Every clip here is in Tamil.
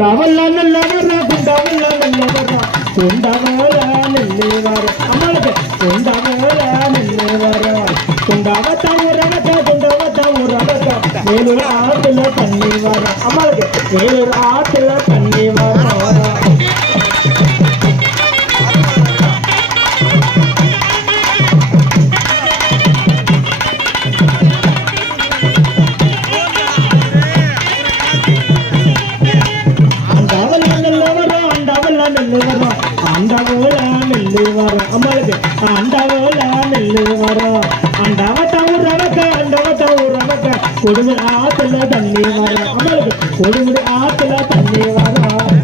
குண்டாவல்ல நல்லவரா குண்டாவல்ல நல்லவரா குண்டாவல நல்லவரா அம்மாளுக்கு குண்டாவல நல்லவரா குண்டாவத்த ஊரவத்த வேலூர் ஆத்துல தண்ணி வர அம்மாளுக்கு வேலூர் ஆத்துல தண்ணி வர அண்டவோல நெல்லு வரும் அம்மாளுக்கு அண்டவோல நெல்லு வரும் அண்டவத்த ஊரவக்க கொடுமுடி ஆத்துல தண்ணி வரும் அம்மாளுக்கு கொடுமுடி ஆத்துல தண்ணி வரும்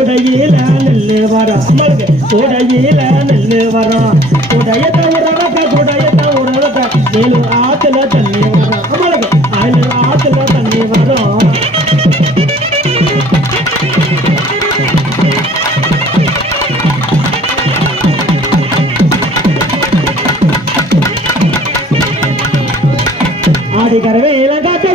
குடையில நெல்லு வரும் அம்மாளுக்கு குடையில நெல்லு வரும் குடையத்த ஊரவக்க வேலூர் ஆத்துல தண்ணி வரும் அம்மாளுக்கு வேலூர் ஆத்துல தண்ணி வரும் ஆடிக்கரவே இலங்காட்டு